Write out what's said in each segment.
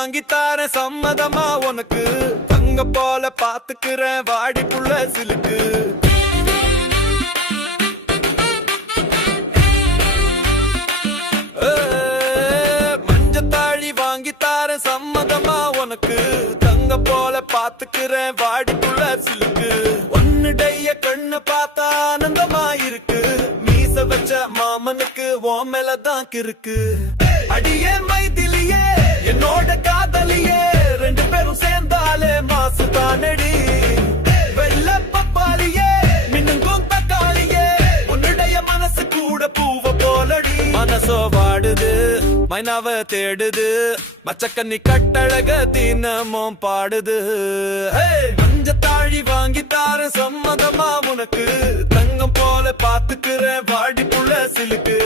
வாங்கி தார சம்மதமா உனக்கு தங்க போல பாத்துக்கிறேன் வாடி புள்ள சிலுக்கு மஞ்சத்தாழி வாங்கி தார சம்மதமா உனக்கு தங்க போல பாத்துக்கிறேன் வாடி புள்ள சிலுக்கு ஒன்னுடைய கண்ணு பார்த்தா ஆனந்தமா இருக்கு மீச வச்ச மாமனுக்கு உன் மேலதான் கிறுக்கு அடியே மைதிலியே என்னோட காதலியே ரெண்டு பேரும் சேர்ந்தாலே மாசு தானடி வெள்ள பப்பாளியே மின்னுங்கும் தக்காளியே உன்னுடைய மனசு கூட பூவ போலடி மனசோ வாடுது மைனாவ தேடுது மச்சக்கண்ணி கட்டழக தினமும் பாடுது மஞ்சத்தாழி வாங்கி தார சம்மதமா உனக்கு தங்கம் போல பாத்துக்கிறேன் வாடி புள்ள சிலுக்கு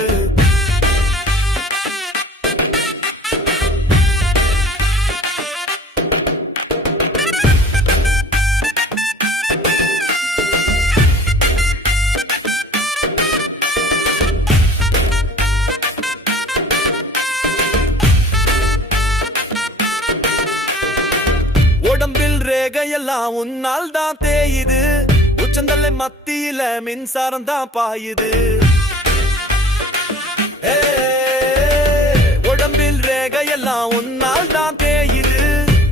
உடம்பில் ரேகையெல்லாம் உன்னால் தான் தேயுது உச்சந்தலை மத்தியில மின்சாரம் தான் பாயுது உடம்பில் ரேகையெல்லாம் உன்னால் தான் தேயுது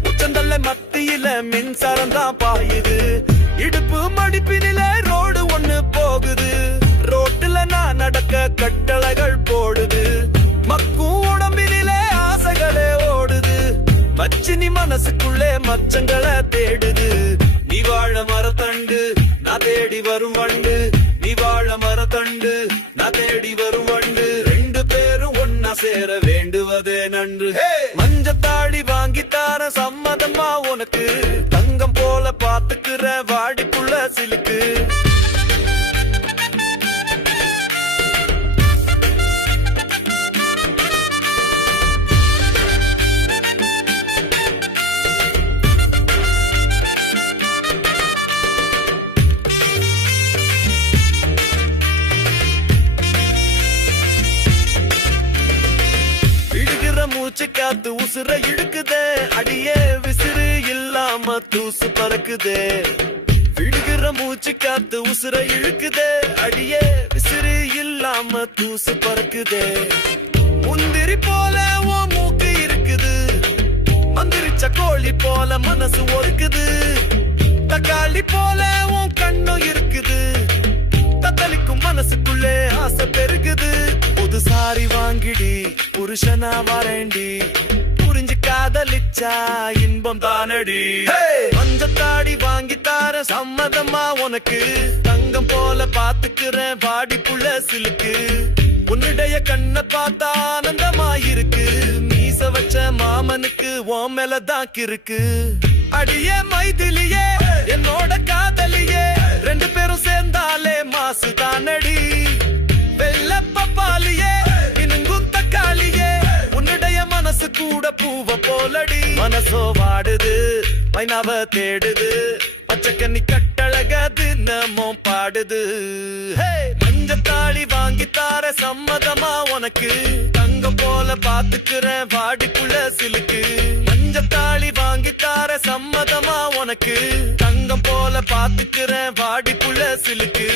உச்சந்தலை மத்தியில மின்சாரம் தான் பாயுது இடுப்பு மடிப்பினில ரோடு ஒண்ணு போகுது ரோட்டுல நான் நடக்க கட்டளைகள் போடுது மக்கும் உடம்பினிலே ஆசைகளே ஓடுது மச்சினி மனசுக்குள்ளே மச்சங்களை தேடுது நீ வாழ மரத்தண்டு நான் தேடி வரும் வண்டு நீ வாழ மரத்தண்டு நான் தேடி வரும் வண்டு ரெண்டு பேரும் ஒன்னா சேர வேண்டுவதே நன்று மஞ்சத்தாடி வாங்கி தார சம்மதமா உனக்கு தங்கம் போல பாத்துக்கிற வாடிக்குள்ள சிலுக்கு மூச்சு காத்து உசுர இழுக்குதே அடியே விசிறு இல்லாம தூசு பறக்குதே விடுகிற மூச்சு காத்து உசுர இழுக்குதே அடியே விசிறு இல்லாம தூசு பறக்குதே முந்திரி போல உன் மூக்கு இருக்குது மந்திரிச்ச கோழி போல மனசு ஒருக்குது தக்காளி போல உன் கண்ணும் இருக்குது தத்தளிக்கும் மனசுக்குள்ளே ஆசை பெருகுது புது சாரி வாங்கிடி புருஷனா வரேண்டி புரிஞ்சு காதலிச்சா இன்பம் தானடி மஞ்சத்தாடி வாங்கி தார சம்மதமா உனக்கு தங்கம் போல பாத்துக்கிறேன் வாடி புள்ள சிலுக்கு உன்னுடைய கண்ணை பார்த்தா ஆனந்தமா இருக்கு மீச வச்ச மாமனுக்கு உன் மேலதான் கிறுக்கு அடியே மைதிலியே என்னோட காதலியே ரெண்டு பேரும் சேர்ந்தாலே மாசு தானடி வெள்ள பப்பாளியே இனுங்கும் தக்காளியே உன்னுடைய மனசு கூட பூவ போலடி மனசோ வாடுது மைனாவ தேடுது பச்சக்கண்ணி கட்டழக தினமும் பாடுது மஞ்சத்தாளி வாங்கி தார சம்மதமா உனக்கு தங்கம் போல பாத்துக்கிறேன் வாடிக்குள்ள சிலுக்கு மஞ்சத்தாளி வாங்கி தார சம்மதமா உனக்கு தங்கம் போல பாத்துக்கிறேன் வாடிக்குள்ள சிலுக்கு